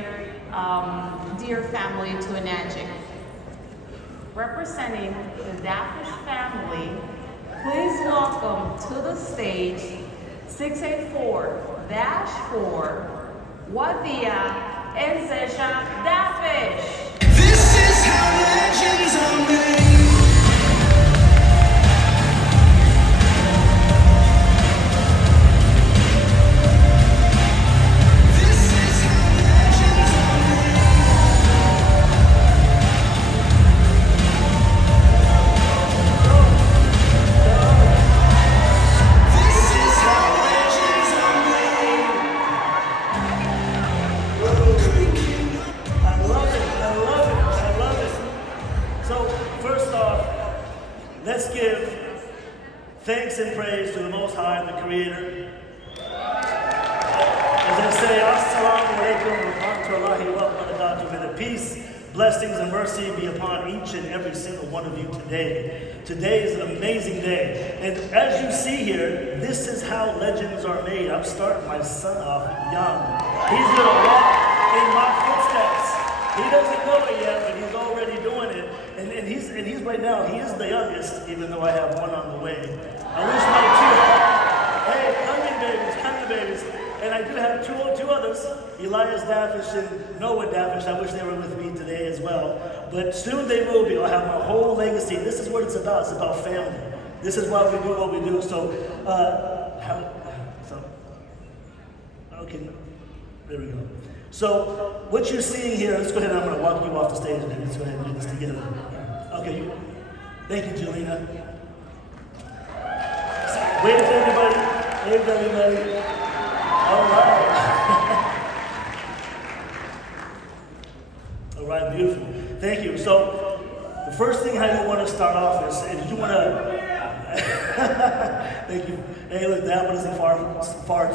very dear family to Enagic. Representing the DAFESH family, please welcome to the stage 6A4-4 WADIA and DAFESH. This is how legends are made. Let's give thanks and praise to the Most High, the Creator. As I say, Assalamu alaikum wa rahmatullahi wa barakatuh. May the peace, blessings, and mercy be upon each and every single one of you today. Today is an amazing day. And as you see here, this is how legends are made. I'm starting my son off young. He's going to walk in my footsteps. He doesn't know it yet, but he's already doing it. And he's right now, he is the youngest, even though I have one on the way. I wish my two, hey, coming babies. And I do have two others, Elias DAFESH and Noah DAFESH. I wish they were with me today as well. But soon they will be. I'll have my whole legacy. This is what it's about. It's about family. This is why we do what we do. Okay, there we go. So what you're seeing here, let's go ahead, I'm going to walk you off the stage, baby. Let's go ahead and do this together. Okay, thank you, Jelena. Wave to everybody. Wave to everybody. All right. All right, beautiful. Thank you. So the first thing how you want to start off is you want to, thank you. Hey, look, that one isn't too far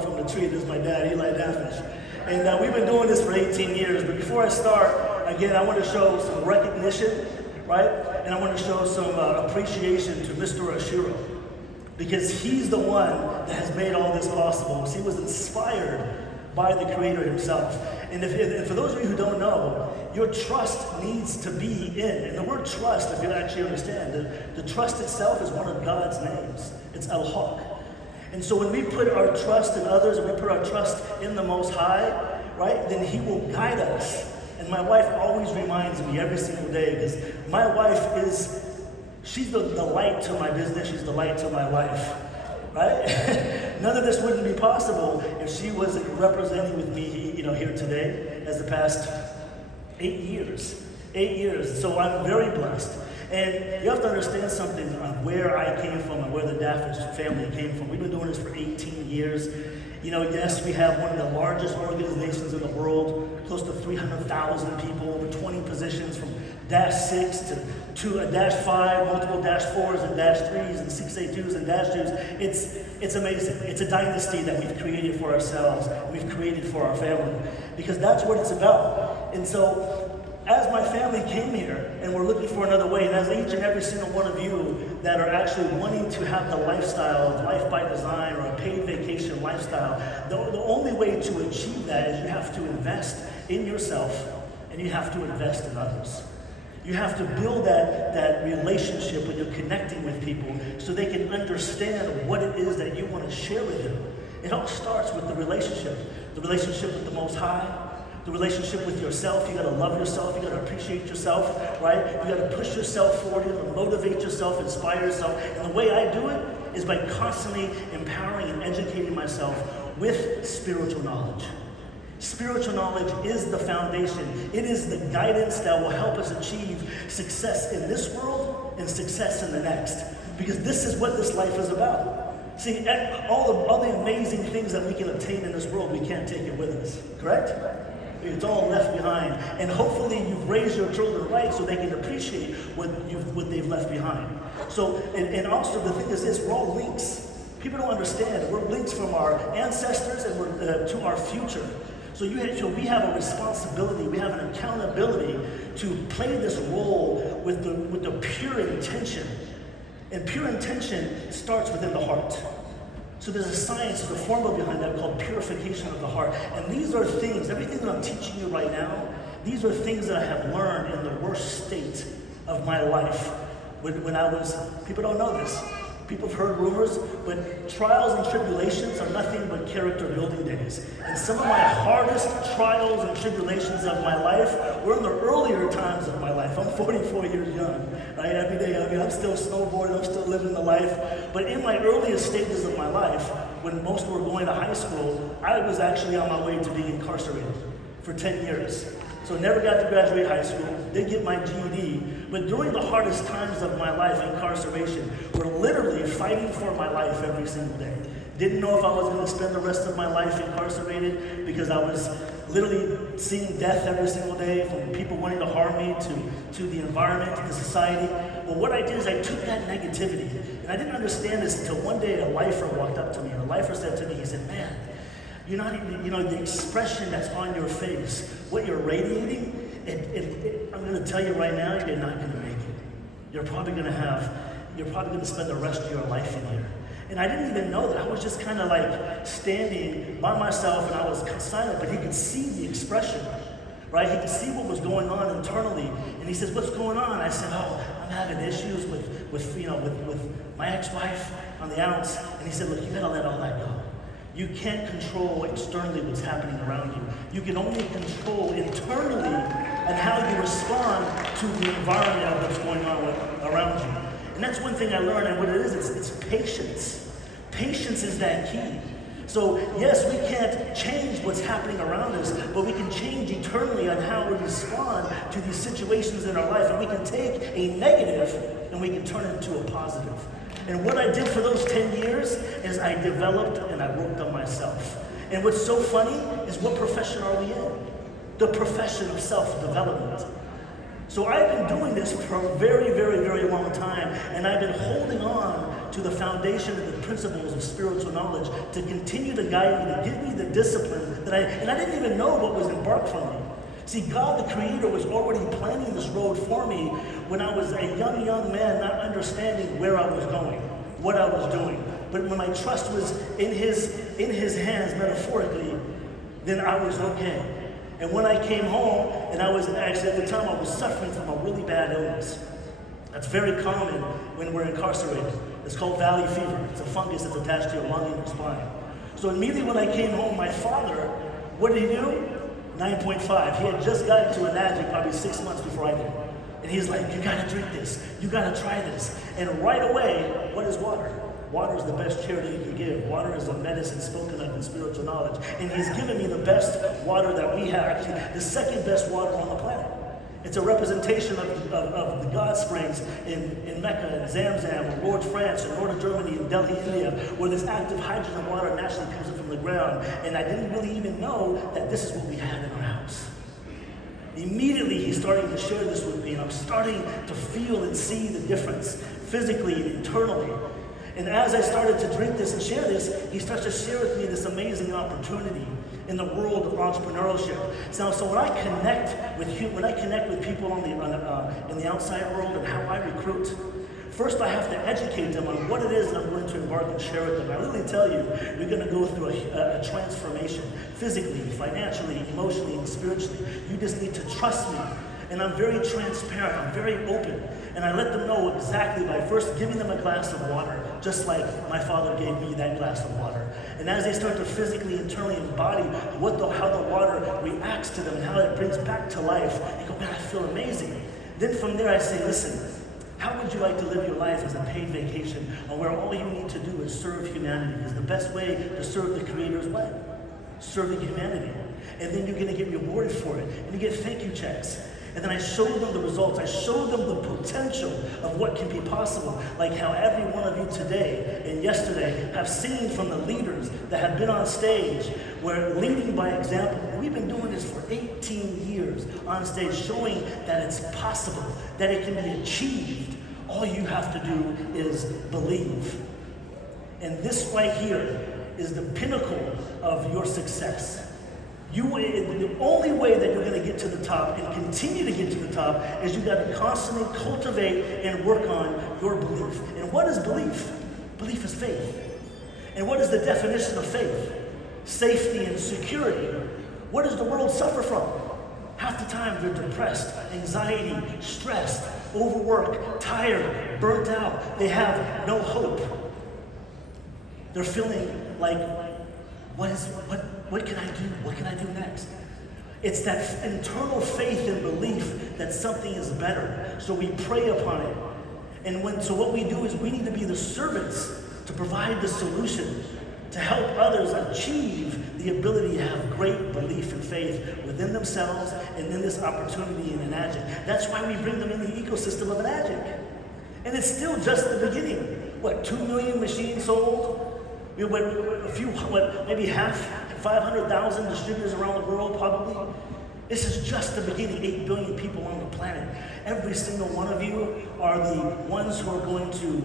from the tree. This is my dad, Eli DAFESH. And we've been doing this for 18 years, but before I start, again, I want to show some recognition, right? And I want to show some appreciation to Mr. Ashiro, because he's the one that has made all this possible. He was inspired by the Creator himself. And for those of you who don't know, your trust needs to be in. And the word trust, if you actually understand, the trust itself is one of God's names. It's Al-Haq. And so when we put our trust in others and we put our trust in the Most High, right, then He will guide us. And my wife always reminds me every single day, because my wife she's the light to my business, she's the light to my life, right? None of this wouldn't be possible if she wasn't representing with me, here today as the past 8 years. 8 years. So I'm very blessed. And you have to understand something on where I came from and where the DAFESH family came from. We've been doing this for 18 years. Yes, we have one of the largest organizations in the world, close to 300,000 people, over 20 positions from -6 to a -5, multiple -4s and -3s and 6A2s and -2s. It's amazing. It's a dynasty that we've created for ourselves, and we've created for our family, because that's what it's about. And so, as my family came here and we're looking for another way, and as each and every single one of you that are actually wanting to have the lifestyle of life by design or a paid vacation lifestyle, the only way to achieve that is you have to invest in yourself and you have to invest in others. You have to build that relationship when you're connecting with people so they can understand what it is that you want to share with them. It all starts with the relationship with the Most High, the relationship with yourself. You gotta love yourself, you gotta appreciate yourself, right? You gotta push yourself forward, you gotta motivate yourself, inspire yourself. And the way I do it is by constantly empowering and educating myself with spiritual knowledge. Spiritual knowledge is the foundation. It is the guidance that will help us achieve success in this world and success in the next. Because this is what this life is about. See, all the amazing things that we can obtain in this world, we can't take it with us, correct? It's all left behind. And hopefully you've raised your children right so they can appreciate what they've left behind. So, and also the thing is this, we're all links. People don't understand. We're links from our ancestors and we're to our future. So we have a responsibility, we have an accountability to play this role with the pure intention. And pure intention starts within the heart. So there's a science, there's a formula behind that called purification of the heart. And these are things, everything that I'm teaching you right now, these are things that I have learned in the worst state of my life. When I was, people don't know this. People have heard rumors, but trials and tribulations are nothing but character building days. And some of my hardest trials and tribulations of my life were in the earlier times of my life. I'm 44 years young, right? Every day, I'm still snowboarding, I'm still living the life. But in my earliest stages of my life, when most were going to high school, I was actually on my way to being incarcerated for 10 years. So never got to graduate high school, did get my GED, but during the hardest times of my life, incarceration, we're literally fighting for my life every single day. Didn't know if I was going to spend the rest of my life incarcerated because I was literally seeing death every single day from people wanting to harm me to the environment, to the society. But what I did is I took that negativity, and I didn't understand this until one day a lifer walked up to me, and a lifer said to me, he said, man, you're not even, the expression that's on your face, what you're radiating, I'm going to tell you right now, you're not going to make it. You're probably going to spend the rest of your life in here. And I didn't even know that. I was just kind of like standing by myself, and I was silent, but he could see the expression, right? He could see what was going on internally. And he says, what's going on? I said, oh, I'm having issues with my ex-wife on the outs. And he said, look, you got to let all that go. You can't control externally what's happening around you. You can only control internally and how you respond to the environment of what's going on around you. And that's one thing I learned, and what it is, it's patience. Patience is that key. So yes, we can't change what's happening around us, but we can change eternally on how we respond to these situations in our life. And we can take a negative and we can turn it into a positive. And what I did for those 10 years is I developed and I worked on myself. And what's so funny is, what profession are we in? The profession of self-development. So I've been doing this for a very, very, very long time, and I've been holding on to the foundation and the principles of spiritual knowledge to continue to guide me, to give me the discipline that I didn't even know what was embarked from me. See, God the Creator was already planning this road for me when I was a young man, not understanding where I was going, what I was doing. But when my trust was in His hands, metaphorically, then I was okay. And when I came home, and I was actually, at the time, I was suffering from a really bad illness. That's very common when we're incarcerated. It's called valley fever. It's a fungus that's attached to your lung and your spine. So immediately when I came home, my father, what did he do? 9.5. He had just gotten to Enagic probably 6 months before I did. And he's like, you gotta drink this. You gotta try this. And right away, what is water? Water is the best charity you can give. Water is a medicine spoken of in spiritual knowledge. And he's given me the best water that we have, actually the second best water on the planet. It's a representation of the God springs in Mecca and Zamzam, or Lourdes, France, or Northern Germany, and Delhi, India, where this active hydrogen water naturally comes up from the ground. And I didn't really even know that this is what we had in our house. Immediately, he's starting to share this with me, and I'm starting to feel and see the difference physically and internally. And as I started to drink this and share this, he starts to share with me this amazing opportunity in the world of entrepreneurship. So when I connect with people in the outside world and how I recruit, first I have to educate them on what it is that I'm going to embark and share with them. I literally tell you, you're going to go through a transformation, physically, financially, emotionally, and spiritually. You just need to trust me. And I'm very transparent, I'm very open. And I let them know exactly by first giving them a glass of water, just like my father gave me that glass of water. And as they start to physically, internally embody how the water reacts to them and how it brings back to life, they go, man, I feel amazing. Then from there I say, listen, how would you like to live your life as a paid vacation, where all you need to do is serve humanity? Because the best way to serve the Creator is what? Serving humanity. And then you're going to get rewarded for it. And you get thank you checks. And then I showed them the results. I showed them the potential of what can be possible. Like how every one of you today and yesterday have seen from the leaders that have been on stage, where leading by example. We've been doing this for 18 years on stage, showing that it's possible, that it can be achieved. All you have to do is believe. And this right here is the pinnacle of your success. The only way that you're going to get to the top and continue to get to the top is you've got to constantly cultivate and work on your belief. And what is belief? Belief is faith. And what is the definition of faith? Safety and security. What does the world suffer from? Half the time they're depressed, anxiety, stressed, overworked, tired, burnt out. They have no hope. They're feeling like, what can I do? What can I do next? It's that internal faith and belief that something is better. So we pray upon it. And so what we do is we need to be the servants to provide the solution, to help others achieve the ability to have great belief and faith within themselves and in this opportunity in Enagic. That's why we bring them in the ecosystem of Enagic. And it's still just the beginning. What, 2 million machines sold? Maybe 500,000 distributors around the world, probably. This is just the beginning. 8 billion people on the planet. Every single one of you are the ones who are going to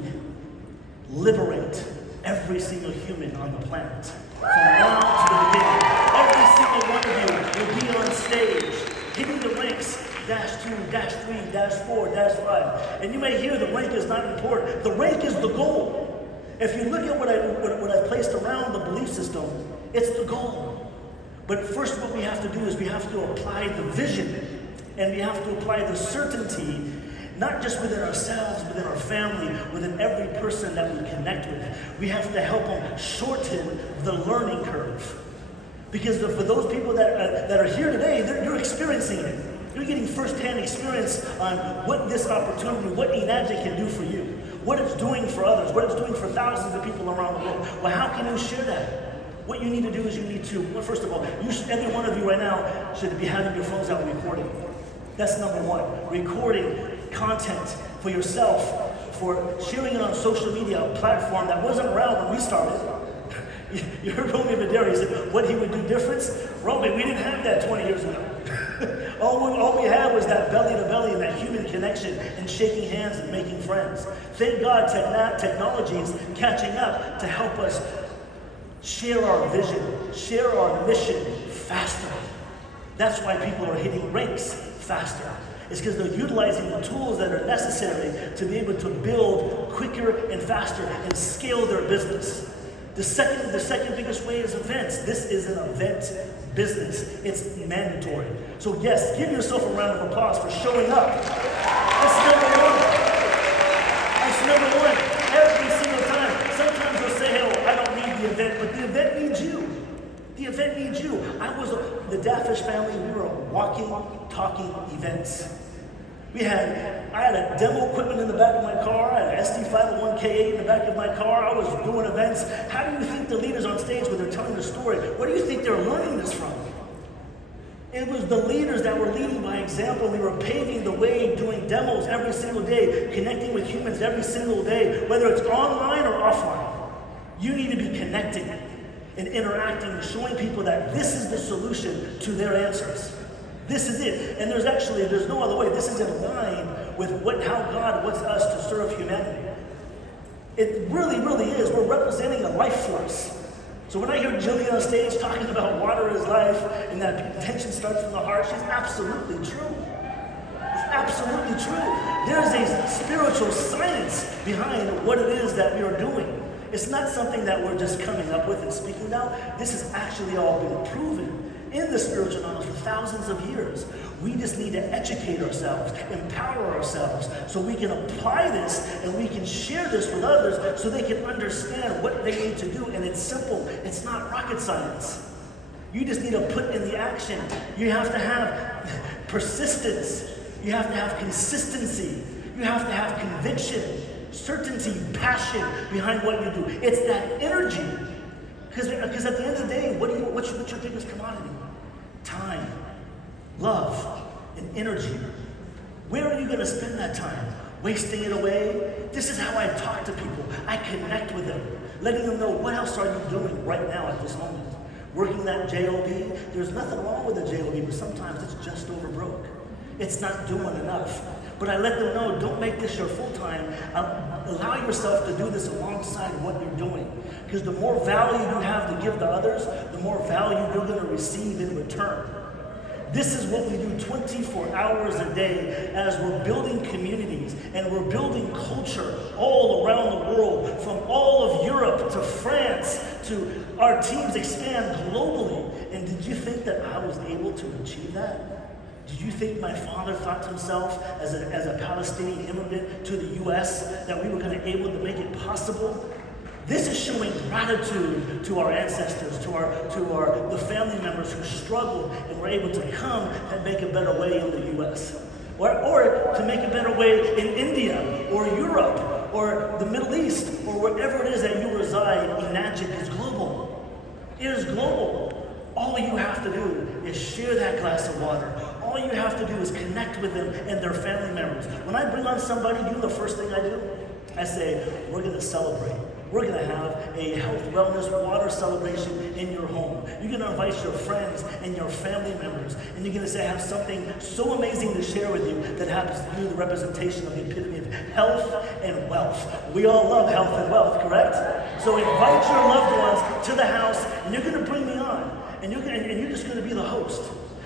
liberate every single human on the planet. From now to the beginning. Every single one of you will be on stage, hitting the ranks, -2, -3, -4, -5. And you may hear the rank is not important. The rank is the goal. If you look at what I placed around the belief system, it's the goal. But first what we have to do is we have to apply the vision, and we have to apply the certainty, not just within ourselves, within our family, within every person that we connect with. We have to help them shorten the learning curve. Because for those people that are here today, you're experiencing it. You're getting firsthand experience on what this opportunity, what Enagic can do for you, what it's doing for others, what it's doing for thousands of people around the world. Well, how can you share that? What you need to do is you need to, well, first of all, every one of you right now should be having your phones out recording. That's number one. Recording content for yourself, for sharing it on social media, a platform that wasn't around when we started. You heard Romy Videri, he said what he would do different. Romy, we didn't have that 20 years ago. all we had was that belly to belly and that human connection and shaking hands and making friends. Thank God technology is catching up to help us share our vision, share our mission faster. That's why people are hitting ranks faster. It's because they're utilizing the tools that are necessary to be able to build quicker and faster and scale their business. The second biggest way is events. This is an event business. It's mandatory. So yes, give yourself a round of applause for showing up. That's number one. That's number one. Every single time. Sometimes you'll say, oh, I don't need the event, but the event needs you. The event needs you. The DAFESH family, we were walking, talking events. I had a demo equipment in the back of my car. I had an SD501K8 in the back of my car. I was doing events. How do you think the leaders on stage, when they're telling the story, what do you think they're learning this from? It was the leaders that were leading by example. We were paving the way, doing demos every single day, connecting with humans every single day, whether it's online or offline. You need to be connecting and interacting and showing people that this is the solution to their answers. This is it. And there's no other way. This is in line with how God wants us to serve humanity. It really, really is. We're representing a life force. So when I hear Jillian on stage talking about water is life and that intention starts from the heart, she's absolutely true. It's absolutely true. There's a spiritual science behind what it is that we are doing. It's not something that we're just coming up with and speaking now. This has actually all been proven in the spiritual knowledge for thousands of years. We just need to educate ourselves, empower ourselves, so we can apply this and we can share this with others so they can understand what they need to do. And it's simple. It's not rocket science. You just need to put in the action. You have to have persistence. You have to have consistency. You have to have conviction, certainty, passion behind what you do. It's that energy. Because at the end of the day, what's your biggest commodity? Time, love, and energy. Where are you going to spend that time? Wasting it away? This is how I talk to people. I connect with them, letting them know what else are you doing right now at this moment. Working that JOB. There's nothing wrong with the JOB, but sometimes it's just over broke. It's not doing enough. But I let them know, don't make this your full-time. Allow yourself to do this alongside what you're doing. Because the more value you have to give to others, the more value you're going to receive in return. This is what we do 24 hours a day as we're building communities and we're building culture all around the world, from all of Europe to France to our teams expand globally. And did you think that I was able to achieve that? Did you think my father thought to himself as a Palestinian immigrant to the US that we were going to be able to make it possible? This is showing gratitude to our ancestors, to the family members who struggled and were able to come and make a better way in the US. Or to make a better way in India, or Europe, or the Middle East, or wherever it is that you reside. Enagic is global. It is global. All you have to do is share that glass of water. All you have to do is connect with them and their family members. When I bring on somebody, you know the first thing I do? I say, we're going to celebrate. We're going to have a health, wellness, water celebration in your home. You're going to invite your friends and your family members, and you're going to say, have something so amazing to share with you that happens to be the representation of the epitome of health and wealth. We all love health and wealth, correct? So invite your loved ones to the house, and you're going to bring me on, and you're just going to be the host.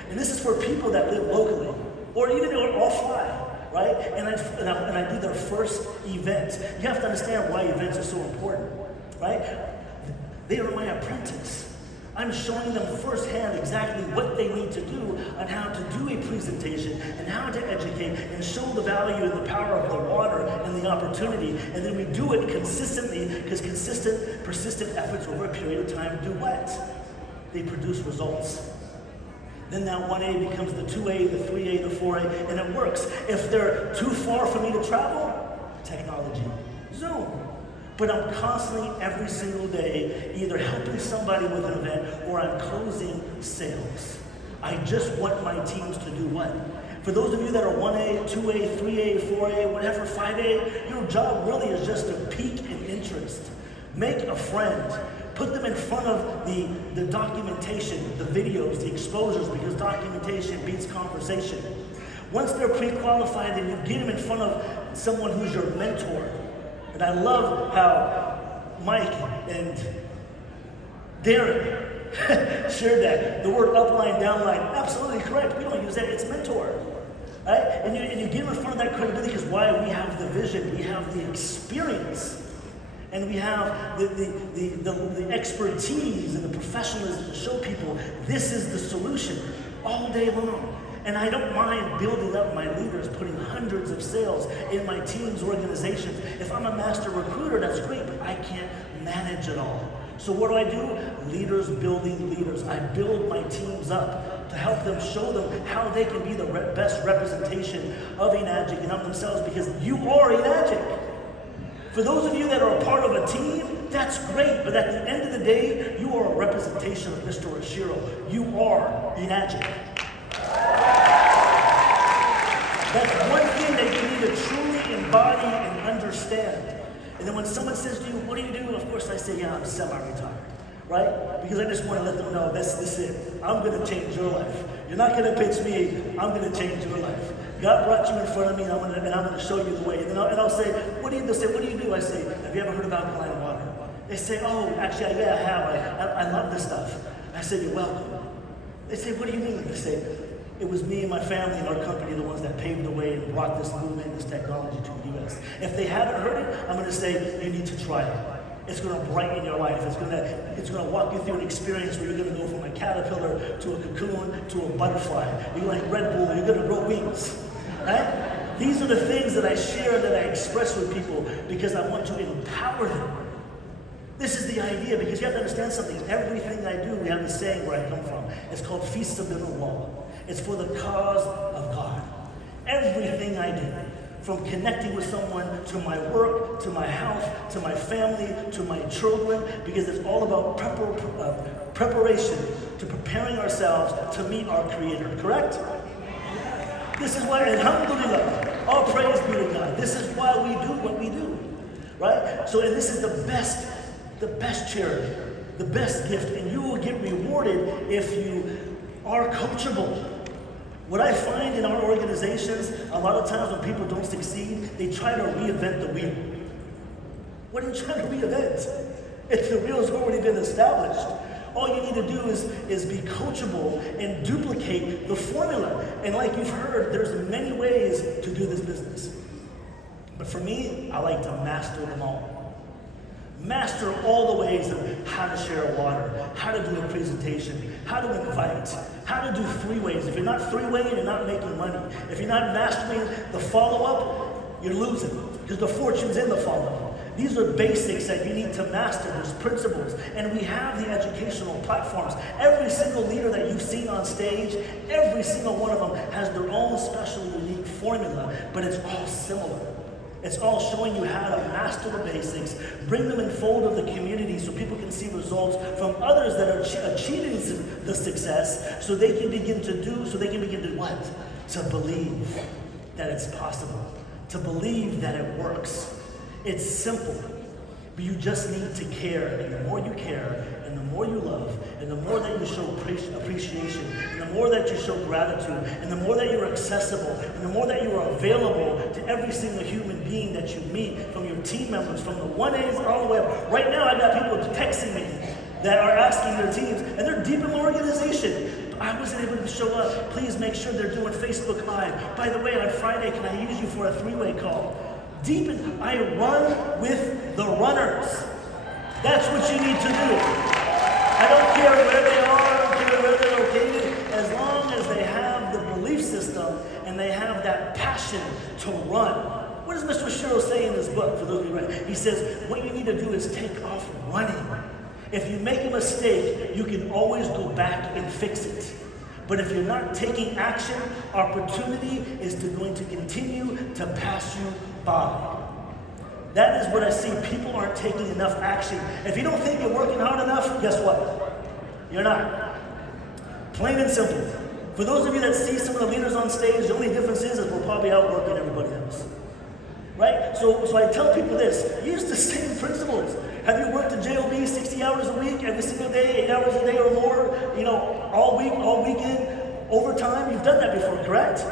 And this is for people that live locally, or even or fly. Right? And I do their first event. You have to understand why events are so important, right? They are my apprentice. I'm showing them firsthand exactly what they need to do on how to do a presentation and how to educate and show the value and the power of the water and the opportunity. And then we do it consistently, because consistent, persistent efforts over a period of time do what? They produce results. Then that 1A becomes the 2A, the 3A, the 4A, and it works. If they're too far for me to travel, technology, Zoom. But I'm constantly, every single day, either helping somebody with an event or I'm closing sales. I just want my teams to do what? For those of you that are 1A, 2A, 3A, 4A, whatever, 5A, your job really is just to pique an interest. Make a friend. Put them in front of the documentation, the videos, the exposures, because documentation beats conversation. Once they're pre-qualified, then you get them in front of someone who's your mentor. And I love how Mike and Darren shared that. The word upline, downline, absolutely correct. We don't use that, it's mentor. Right? And you get them in front of that credibility, because why? We have the vision, we have the experience. And we have the expertise and the professionalism to show people this is the solution all day long. And I don't mind building up my leaders, putting hundreds of sales in my team's organizations. If I'm a master recruiter, that's great, but I can't manage it all. So what do? Leaders building leaders. I build my teams up to help them, show them how they can be the best representation of Enagic and of themselves, because you are Enagic. For those of you that are a part of a team, that's great, but at the end of the day, you are a representation of Mr. Oshiro. You are Enagic. That's one thing that you need to truly embody and understand. And then when someone says to you, what do you do? Of course I say, yeah, I'm semi-retired, right? Because I just want to let them know, this is it. I'm going to change your life. You're not going to pitch me, I'm going to change your life. God brought you in front of me, and I'm going to show you the way. And I'll say, what do you do? They'll say, what do you do? I say, have you ever heard of alkaline water? They say, oh, actually, yeah, I have. I love this stuff. I say, you're welcome. They say, what do you mean? They say, it was me and my family and our company, the ones that paved the way and brought this movement, this technology to the U.S. If they haven't heard it, I'm going to say, you need to try it. It's going to brighten your life. It's going to walk you through an experience where you're going to go from a caterpillar to a cocoon to a butterfly. You're like Red Bull, you're going to grow wings. Right? These are the things that I share, that I express with people, because I want to empower them. This is the idea, because you have to understand something. Everything I do, we have a saying where I come from. It's called Feast of the Law. It's for the cause of God. Everything I do, from connecting with someone, to my work, to my health, to my family, to my children, because it's all about preparation, to preparing ourselves to meet our Creator, correct? This is why, alhamdulillah, all praise be to God. This is why we do what we do, right? So, and this is the best charity, the best gift, and you will get rewarded if you are coachable. What I find in our organizations, a lot of times when people don't succeed, they try to reinvent the wheel. What are you trying to reinvent? If the wheel's already been established. All you need to do is be coachable and duplicate the formula. And like you've heard, there's many ways to do this business. But for me, I like to master them all. Master all the ways of how to share water, how to do a presentation, how to invite, how to do three ways. If you're not three-way, you're not making money. If you're not mastering the follow-up, you're losing, because the fortune's in the follow-up. These are basics that you need to master. There's principles, and we have the educational platforms. Every single leader that you've seen on stage, every single one of them has their own special, unique formula, but it's all similar. It's all showing you how to master the basics, bring them in fold of the community so people can see results from others that are achieving the success, so they can begin to what? To believe that it's possible, to believe that it works. It's simple, but you just need to care, and the more you care, and the more you love, and the more that you show appreciation, and the more that you show gratitude, and the more that you're accessible, and the more that you are available to every single human being that you meet, from your team members, from the 1As all the way up. Right now, I got people texting me that are asking their teams, and they're deep in the organization. I wasn't able to show up. Please make sure they're doing Facebook Live. By the way, on Friday, can I use you for a three-way call? I run with the runners. That's what you need to do. I don't care where they are, I don't care where they're located, as long as they have the belief system and they have that passion to run. What does Mr. Shiro say in his book, for those of you who read? He says, what you need to do is take off running. If you make a mistake, you can always go back and fix it. But if you're not taking action, opportunity is going to continue to pass you by. That is what I see. People aren't taking enough action. If you don't think you're working hard enough, guess what? You're not. Plain and simple. For those of you that see some of the leaders on stage, the only difference is we're probably outworking everybody else. Right? So I tell people this, use the same principles. Have you worked a JOB 60 hours a week, every single day, 8 hours a day or more, all week, all weekend, overtime? You've done that before, correct?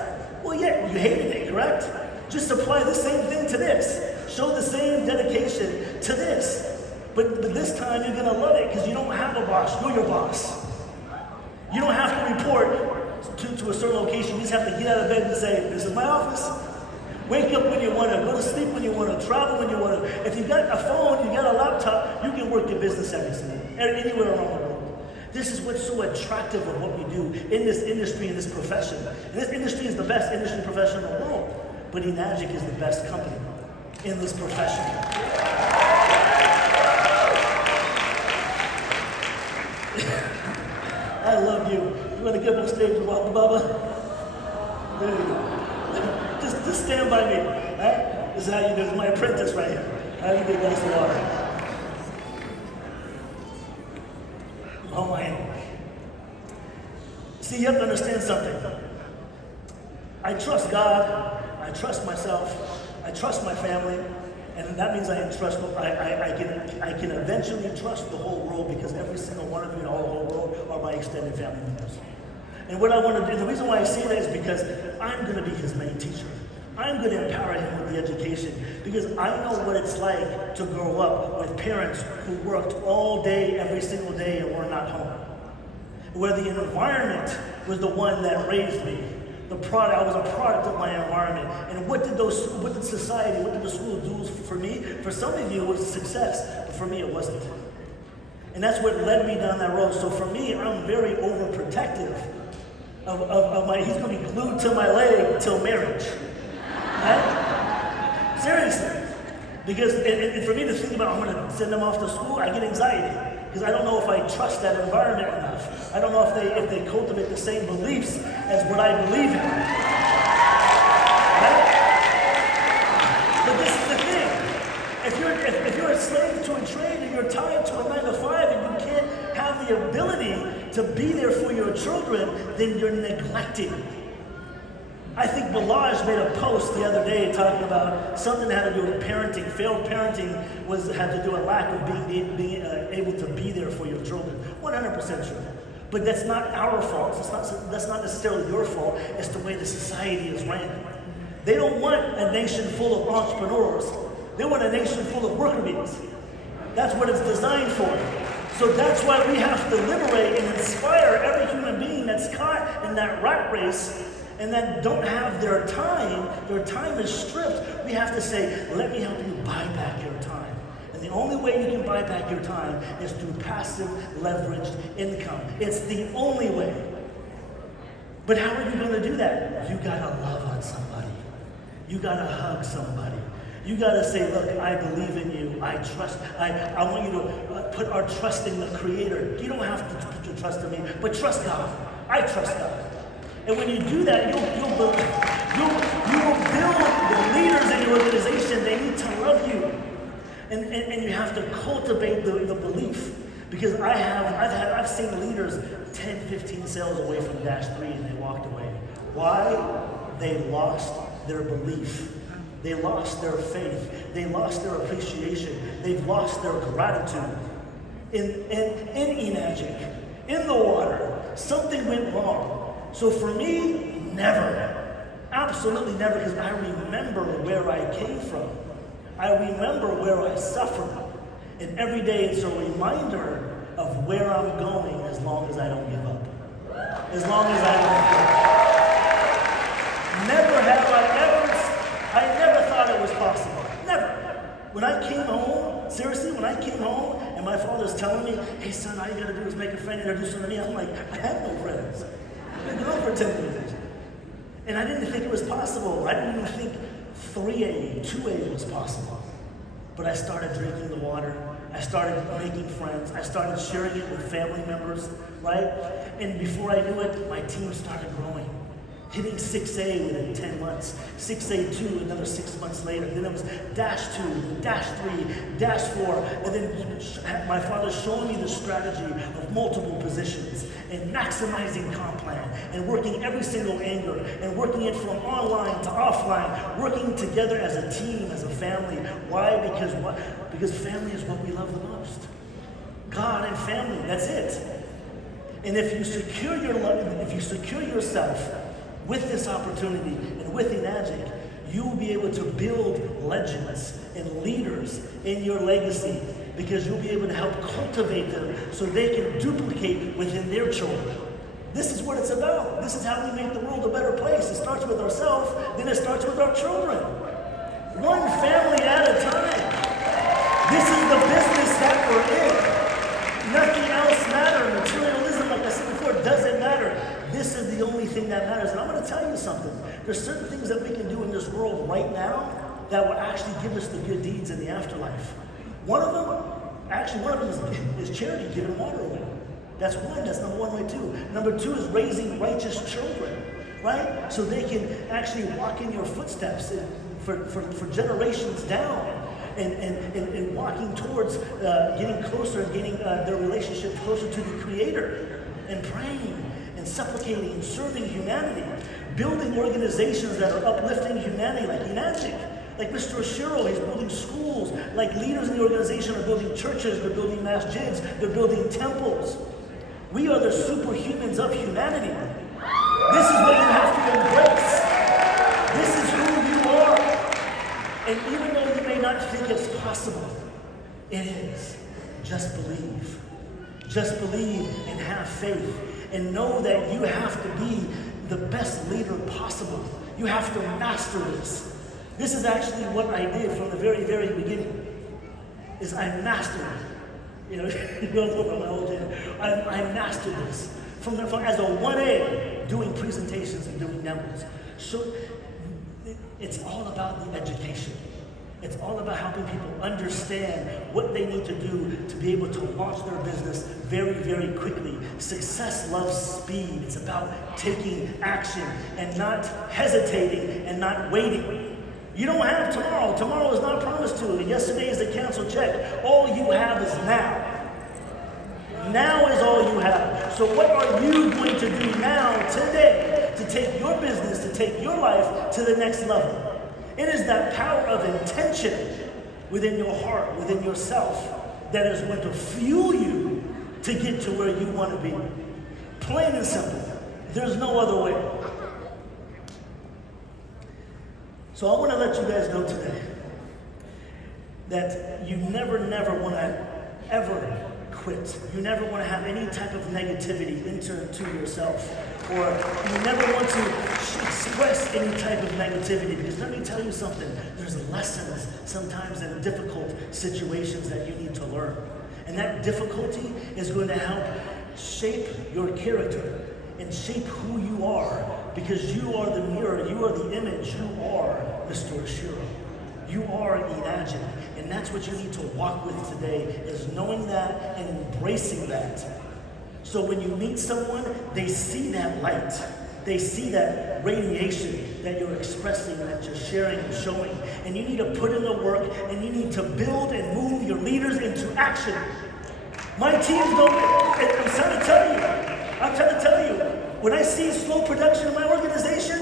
Well, yeah, you hated it, correct? Just apply the same thing to this. Show the same dedication to this. But this time you're gonna love it because you don't have a boss, you're your boss. You don't have to report to a certain location, you just have to get out of bed and say, this is my office. Wake up when you want to, go to sleep when you want to, travel when you want to. If you've got a phone, you got a laptop, you can work your business anywhere around the world. This is what's so attractive of what we do in this industry, in this profession. And this industry is the best industry profession in the world, but Enagic is the best company in this profession. I love you. You want to get on stage and welcome Bubba? There you go. Just stand by me. Right? This is how you do. This is my apprentice right here. How you do a glass of water? Oh man. See, you have to understand something. I trust God. I trust myself. I trust my family. And that means I can eventually trust the whole world, because every single one of you in the whole world are my extended family members. And what I want to do, the reason why I say that is because I'm going to be his main teacher. I'm going to empower him with the education, because I know what it's like to grow up with parents who worked all day, every single day, and were not home. Where the environment was the one that raised me. I was a product of my environment. And what did society, what did the school do for me? For some of you, it was a success, but for me, it wasn't. And that's what led me down that road. So for me, I'm very overprotective of my, he's going to be glued to my leg till marriage. Right? Seriously. Because and for me to think about, I'm going to send them off to school, I get anxiety. Because I don't know if I trust that environment enough. I don't know if they cultivate the same beliefs as what I believe in. Right? But this is the thing. If you're a slave to a trade and you're tied to a 9 to 5 and you can't have the ability to be there for your children, then you're neglecting. I think Balaj made a post the other day talking about something that had to do with parenting. Failed parenting had to do with lack of being able to be there for your children. 100% true. But that's not our fault. That's not necessarily your fault. It's the way the society is ran. They don't want a nation full of entrepreneurs. They want a nation full of worker bees. That's what it's designed for. So that's why we have to liberate and inspire every human being that's caught in that rat race and that don't have their time is stripped. We have to say, let me help you buy back your time. And the only way you can buy back your time is through passive leveraged income. It's the only way. But how are you going to do that? You got to love on somebody. You got to hug somebody. You got to say, look, I believe in you. I trust. I want you to put our trust in the Creator. You don't have to put your trust in me, but trust God. I trust God. And when you do that, you will build the leaders in your organization. They need to love you. And you have to cultivate the belief. Because I've seen leaders 10, 15 sales away from dash 3 and they walked away. Why? They lost their belief. They lost their faith. They lost their appreciation. They've lost their gratitude. In Enagic, in the water, something went wrong. So for me, never. Absolutely never, because I remember where I came from. I remember where I suffered. And every day it's a reminder of where I'm going as long as I don't give up. As long as I don't give up. Never have I never thought it was possible. Never. When I came home, seriously, when I came home and my father's telling me, hey son, all you gotta do is make a friend, introduce him to me, I'm like, I have no friends. I've been gone for 10 years. And I didn't think it was possible. I didn't even think 3A, 2A was possible. But I started drinking the water. I started making friends. I started sharing it with family members, right? And before I knew it, my team started growing. Hitting 6A within 10 months, 6A2 another 6 months later. Then it was dash 2, dash 3, dash 4, and then my father showing me the strategy of multiple positions and maximizing comp plan and working every single angle and working it from online to offline, working together as a team, as a family. Why? Because what? Because family is what we love the most. God and family, that's it. And if you secure your love, if you secure yourself with this opportunity and with Enagic, you will be able to build legends and leaders in your legacy, because you'll be able to help cultivate them so they can duplicate within their children. This is what it's about. This is how we make the world a better place. It starts with ourselves, then it starts with our children. One family at a time. This is the business that we're in. Nothing else matters. Materialism, like I said before, doesn't matter. This is the only thing that matters. And I'm going to tell you something. There's certain things that we can do in this world right now that will actually give us the good deeds in the afterlife. One of them is charity, giving water away. That's one. That's number one, right? Two. Number two is raising righteous children, right? So they can actually walk in your footsteps for generations down. And walking towards getting closer and getting their relationship closer to the Creator, and praying and supplicating and serving humanity, building organizations that are uplifting humanity like Enagic, like Mr. Oshiro, he's building schools, like leaders in the organization are building churches, they're building masjids, they're building temples. We are the superhumans of humanity. This is what you have to embrace. This is who you are. And even though you may not think it's possible, it is. Just believe. Just believe and have faith. And know that you have to be the best leader possible. You have to master this. This is actually what I did from the very, very beginning. Is I mastered it. You know, it goes over my whole channel. I mastered this. From as a 1A, doing presentations and doing demos. So it's all about the education. It's all about helping people understand what they need to do to be able to launch their business very, very quickly. Success loves speed. It's about taking action and not hesitating and not waiting. You don't have tomorrow. Tomorrow is not promised to you. Yesterday is a canceled check. All you have is now. Now is all you have. So what are you going to do now, today, to take your business, to take your life to the next level? It is that power of intention within your heart, within yourself, that is going to fuel you to get to where you want to be. Plain and simple. There's no other way. So I want to let you guys know today that you never want to ever quit. You never want to have any type of negativity enter to yourself. Or you never want to express any type of negativity. Because let me tell you something, there's lessons sometimes in difficult situations that you need to learn. And that difficulty is going to help shape your character and shape who you are. Because you are the mirror, you are the image, you are Mr. Ashiro. You are Enagic. And that's what you need to walk with today, is knowing that and embracing that. So when you meet someone, they see that light. They see that radiation that you're expressing, that you're sharing and showing. And you need to put in the work, and you need to build and move your leaders into action. My teams don't, I'm trying to tell you, when I see slow production in my organization,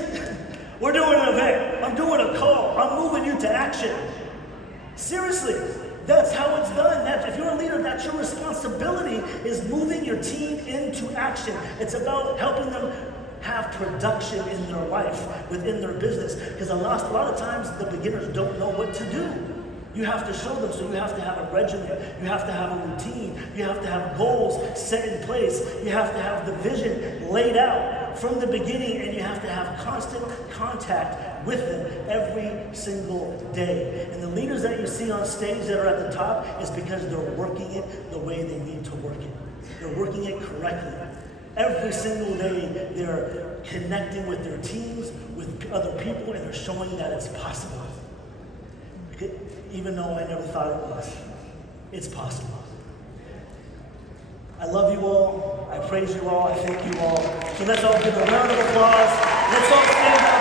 we're doing an event, I'm doing a call, I'm moving you to action. Seriously, that's how it's done. If you're a leader, that's your responsibility, is moving your team into action. It's about helping them have production in their life, within their business. Because a lot of times the beginners don't know what to do. You have to show them, so you have to have a regimen, you have to have a routine, you have to have goals set in place, you have to have the vision laid out from the beginning, and you have to have constant contact with them every single day. And the leaders that you see on stage that are at the top is because they're working it the way they need to work it. They're working it correctly. Every single day, they're connecting with their teams, with other people, and they're showing that it's possible. Even though I never thought it was. It's possible. I love you all. I praise you all. I thank you all. So let's all give a round of applause. Let's all stand up.